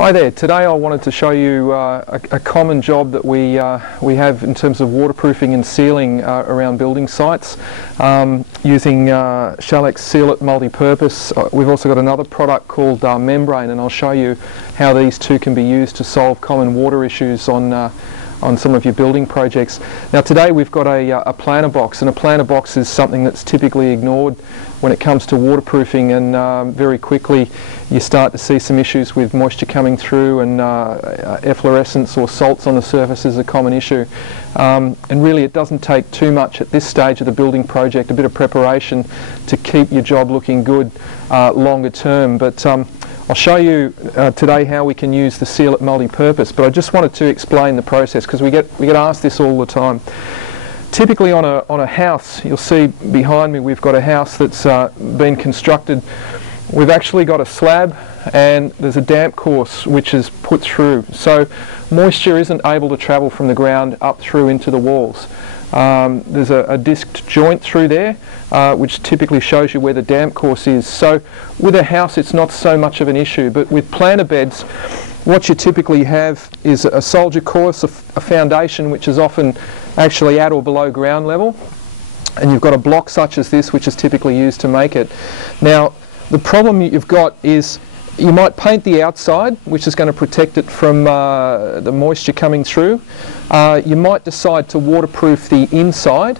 Hi there. Today I wanted to show you a common job that we have in terms of waterproofing and sealing around building sites using Shalex Seal-It Multi-Purpose. We've also got another product called Membrane, and I'll show you how these two can be used to solve common water issues on some of your building projects. Now today we've got a planter box, and a planter box is something that's typically ignored when it comes to waterproofing, and very quickly you start to see some issues with moisture coming through, and efflorescence or salts on the surface is a common issue. And really it doesn't take too much at this stage of the building project, a bit of preparation to keep your job looking good longer term. But I'll show you today how we can use the Seal-It Multi-Purpose, but I just wanted to explain the process because we get asked this all the time. Typically on a house, you'll see behind me we've got a house that's been constructed. We've actually got a slab and there's a damp course which is put through, so moisture isn't able to travel from the ground up through into the walls. There's a disked joint through there which typically shows you where the damp course is. So with a house it's not so much of an issue, but with planter beds what you typically have is a soldier course, a foundation which is often actually at or below ground level, and you've got a block such as this which is typically used to make it. Now the problem you've got is you might paint the outside, which is going to protect it from the moisture coming through. You might decide to waterproof the inside.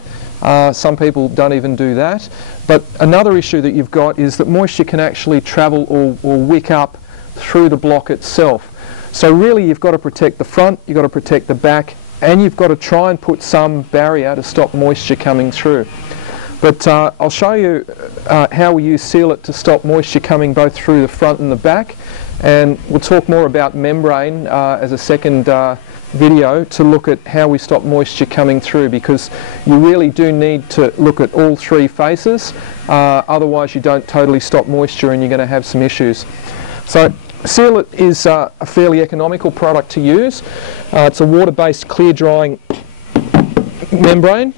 Some people don't even do that. But another issue that you've got is that moisture can actually travel or wick up through the block itself. So really you've got to protect the front, you've got to protect the back, and you've got to try and put some barrier to stop moisture coming through. But I'll show you how we use Seal-It to stop moisture coming both through the front and the back, and we'll talk more about Membrane as a second video to look at how we stop moisture coming through, because you really do need to look at all three faces, otherwise you don't totally stop moisture and you're going to have some issues. So Seal-It is a fairly economical product to use. It's a water-based clear drying membrane.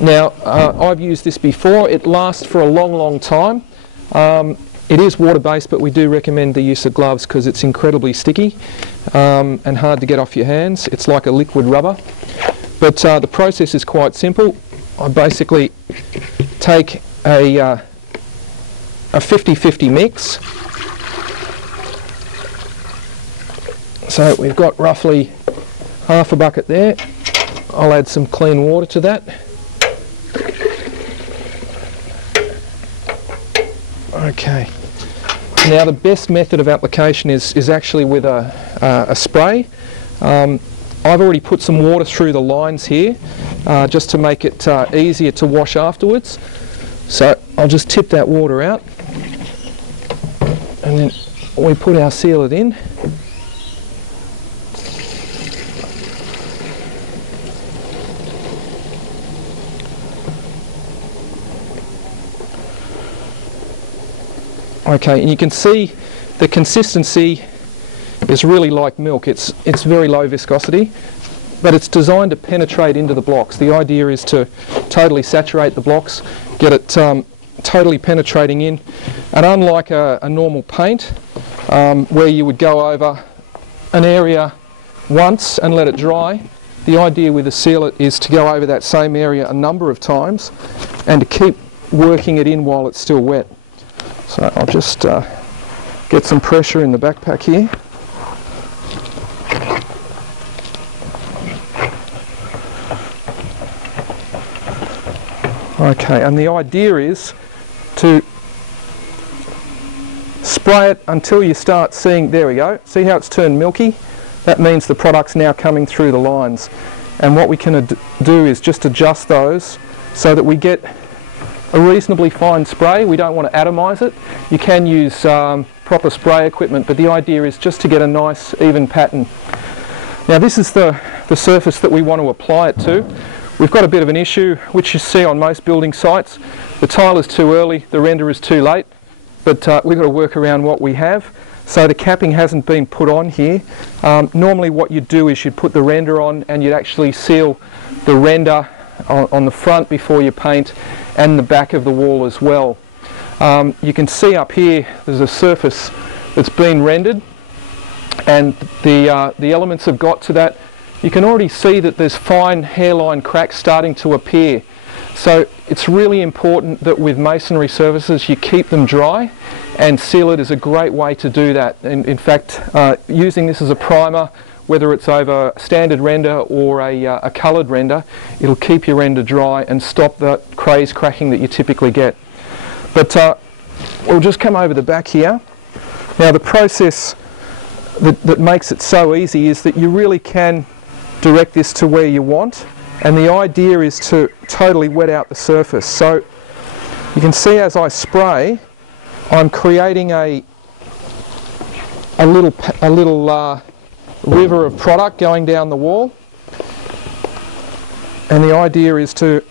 Now I've used this before. It lasts for a long time. It is water-based, but we do recommend the use of gloves because it's incredibly sticky and hard to get off your hands. It's like a liquid rubber. But the process is quite simple. I basically take a 50-50 mix. So we've got roughly half a bucket there. I'll add some clean water to that. Okay. Now the best method of application is actually with a spray. I've already put some water through the lines here just to make it easier to wash afterwards. So I'll just tip that water out, and then we put our Seal-It in. Okay, and you can see the consistency is really like milk. It's very low viscosity, but it's designed to penetrate into the blocks. The idea is to totally saturate the blocks, get it totally penetrating in, and unlike a normal paint where you would go over an area once and let it dry, the idea with the Seal-It is to go over that same area a number of times and to keep working it in while it's still wet. So I'll just get some pressure in the backpack here. Okay, and the idea is to spray it until you start seeing, there we go, see how it's turned milky? That means the product's now coming through the lines. And what we can do is just adjust those so that we get a reasonably fine spray. We don't want to atomize it. You can use proper spray equipment, but the idea is just to get a nice even pattern. Now this is the surface that we want to apply it to. We've got a bit of an issue which you see on most building sites. The tile is too early, the render is too late, but we've got to work around what we have. So the capping hasn't been put on here. Normally what you'd do is you'd put the render on and you'd actually seal the render on the front before you paint, and the back of the wall as well. You can see up here there's a surface that's been rendered, and the elements have got to that, you can already see that there's fine hairline cracks starting to appear. So it's really important that with masonry surfaces you keep them dry, and Seal-It is a great way to do that. And in fact, using this as a primer, whether it's over standard render or a coloured render, it'll keep your render dry and stop the craze cracking that you typically get. But we'll just come over the back here. Now the process that makes it so easy is that you really can direct this to where you want, and the idea is to totally wet out the surface. So you can see as I spray, I'm creating a little river of product going down the wall, and the idea is to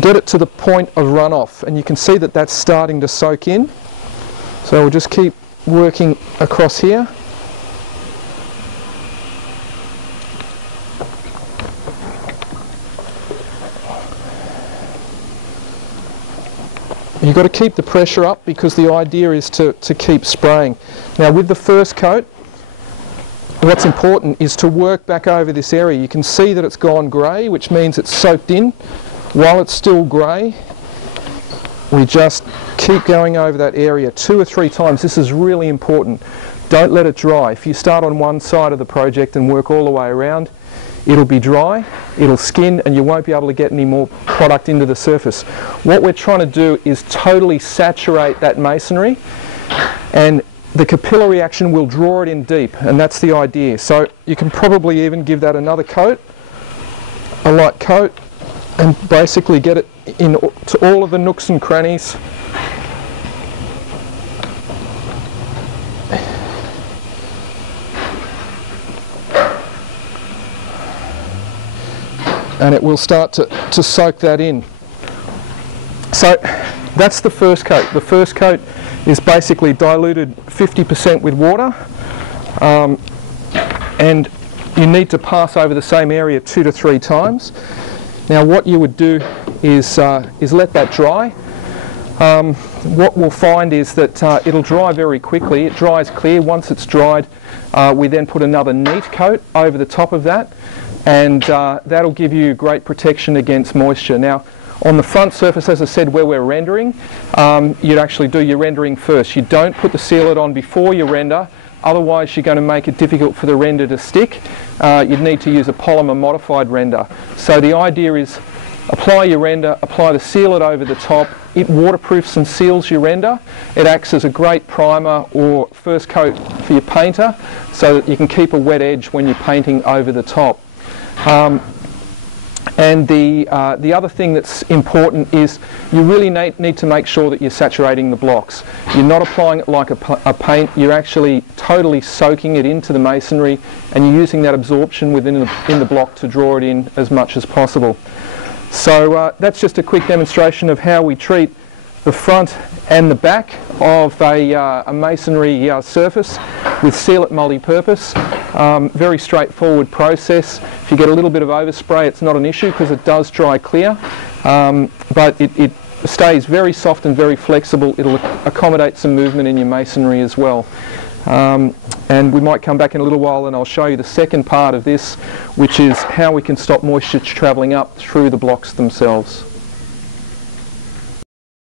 get it to the point of runoff, and you can see that that's starting to soak in. So we'll just keep working across here. You've got to keep the pressure up because the idea is to keep spraying. Now with the first coat, what's important is to work back over this area. You can see that it's gone grey, which means it's soaked in. While it's still grey, we just keep going over that area 2 or 3 times. This is really important. Don't let it dry. If you start on one side of the project and work all the way around, it'll be dry, it'll skin, and you won't be able to get any more product into the surface. What we're trying to do is totally saturate that masonry, and the capillary action will draw it in deep, and that's the idea. So you can probably even give that another coat, a light coat, and basically get it into all of the nooks and crannies. And it will start to soak that in. So that's the first coat. The first coat is basically diluted 50% with water, and you need to pass over the same area 2 to 3 times. Now what you would do is let that dry. What we'll find is that it'll dry very quickly. It dries clear. Once it's dried, we then put another neat coat over the top of that, and that'll give you great protection against moisture. Now on the front surface, as I said, where we're rendering, you'd actually do your rendering first. You don't put the Seal-It on before you render, otherwise you're going to make it difficult for the render to stick. You'd need to use a polymer modified render. So the idea is apply your render, apply the Seal-It over the top. It waterproofs and seals your render. It acts as a great primer or first coat for your painter, so that you can keep a wet edge when you're painting over the top. And the other thing that's important is you really need to make sure that you're saturating the blocks. You're not applying it like a paint, you're actually totally soaking it into the masonry, and you're using that absorption within the block to draw it in as much as possible. So that's just a quick demonstration of how we treat the front and the back of a masonry surface with Seal-It multi-purpose. Very straightforward process. If you get a little bit of overspray, it's not an issue because it does dry clear, but it stays very soft and very flexible. It'll accommodate some movement in your masonry as well. And we might come back in a little while and I'll show you the second part of this, which is how we can stop moisture travelling up through the blocks themselves.